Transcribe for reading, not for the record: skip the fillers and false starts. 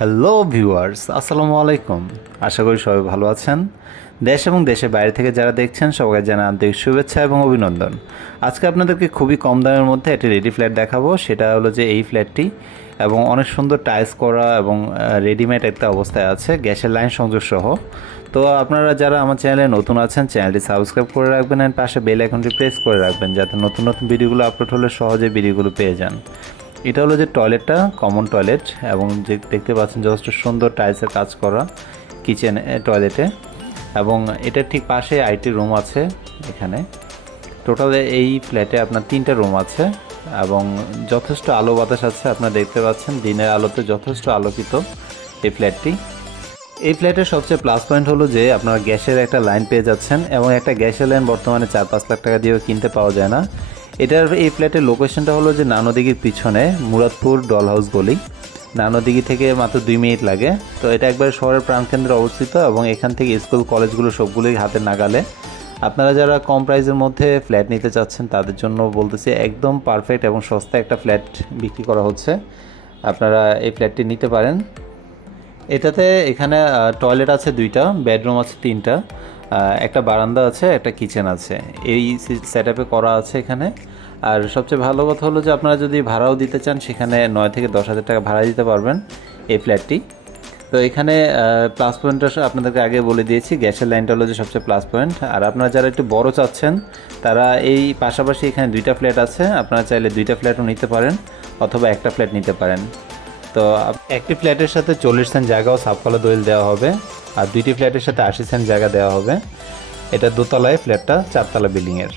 Hello viewers, আসসালামু আলাইকুম। আশা করি সবাই ভালো আছেন। দেশ এবং দেশের বাইরে থেকে যারা দেখছেন সবাইকে জানাই আন্তরিক শুভেচ্ছা এবং অভিনন্দন। আজকে আপনাদেরকে খুবই কম দামের মধ্যে একটি রেডি ফ্ল্যাট দেখাবো। সেটা হলো যে এই ফ্ল্যাটটি এবং অনেক সুন্দর টাইলস করা এবং রেডিমেড একটা অবস্থায় আছে, গ্যাসের লাইন সংযোগ সহ। তো আপনারা যারা আমার চ্যানেলে নতুন আছেন চ্যানেলটি সাবস্ক্রাইব করে রাখবেন অ্যান্ড পাশে বেল আইকনটি প্রেস করে রাখবেন যাতে নতুন নতুন ভিডিওগুলো আপলোড হলে সহজে ভিডিওগুলো পেয়ে যান। এটা হলো যে টয়লেটটা, কমন টয়লেট, এবং যে দেখতে পাচ্ছেন যথেষ্ট সুন্দর টাইলসের কাজ করা কিচেন টয়লেটে, এবং এটার ঠিক পাশে আইটি রুম আছে। এখানে টোটালে এই ফ্ল্যাটে আপনার 3টা রুম আছে এবং যথেষ্ট আলো বাতাস আছে। আপনারা দেখতে পাচ্ছেন দিনের আলোতে যথেষ্ট আলোকিত এই ফ্ল্যাটটি। এই ফ্ল্যাটের সবচেয়ে প্লাস পয়েন্ট হলো যে আপনারা গ্যাসের একটা লাইন পেয়ে যাচ্ছেন, এবং একটা গ্যাসের লাইন বর্তমানে 4-5 লাখ টাকা দিয়েও কিনতে পাওয়া যায় না। এই ফ্ল্যাটের লোকেশনটা হলো যে নানোদিঘির পিছনে মুরাদপুর ডল হাউস গলি। নানোদিঘি থেকে মাত্র 2 মিনিট লাগে। তো এটা একবার শহরের প্রাণকেন্দ্রে অবস্থিত এবং এখান থেকে স্কুল কলেজগুলো সবগুলোই হাতের নাগালে। আপনারা যারা কম প্রাইসের মধ্যে ফ্ল্যাট নিতে চাচ্ছেন তাদের জন্য বলতেছি একদম পারফেক্ট এবং সস্তা একটা ফ্ল্যাট বিক্রি করা হচ্ছে। আপনারা এই ফ্ল্যাটটি নিতে পারেন। এটাতে এখানে টয়লেট আছে 2টা, বেডরুম আছে 3টা, একটা বারান্দা আছে, একটা কিচেন আছে। এই সেটআপে করা আছে এখানে। আর সবচেয়ে ভালো কথা হলো যে আপনারা যদি ভাড়াও দিতে চান সেখানে 9 থেকে 10 হাজার টাকা ভাড়া দিতে পারবেন এই ফ্ল্যাটটি। তো এখানে প্লাস পয়েন্টটা আপনাদেরকে আগে বলে দিয়েছি, গ্যাসের লাইনটা হলো যে সবচেয়ে প্লাস পয়েন্ট। আর আপনারা যারা একটু বড় চাচ্ছেন তারা এই পাশাপাশি এখানে 2টা ফ্ল্যাট আছে, আপনারা চাইলে 2টা ফ্ল্যাটও নিতে পারেন অথবা একটা ফ্ল্যাট নিতে পারেন। তো একটি ফ্ল্যাটের সাথে 40 সেন্ট জায়গাও সাবকলা দলিল দেওয়া হবে, আর 2টি ফ্ল্যাটের সাথে 80 সেন্ট জায়গা দেওয়া হবে। এটা দোতলায় ফ্ল্যাটটা, 4তলা বিল্ডিংয়ের।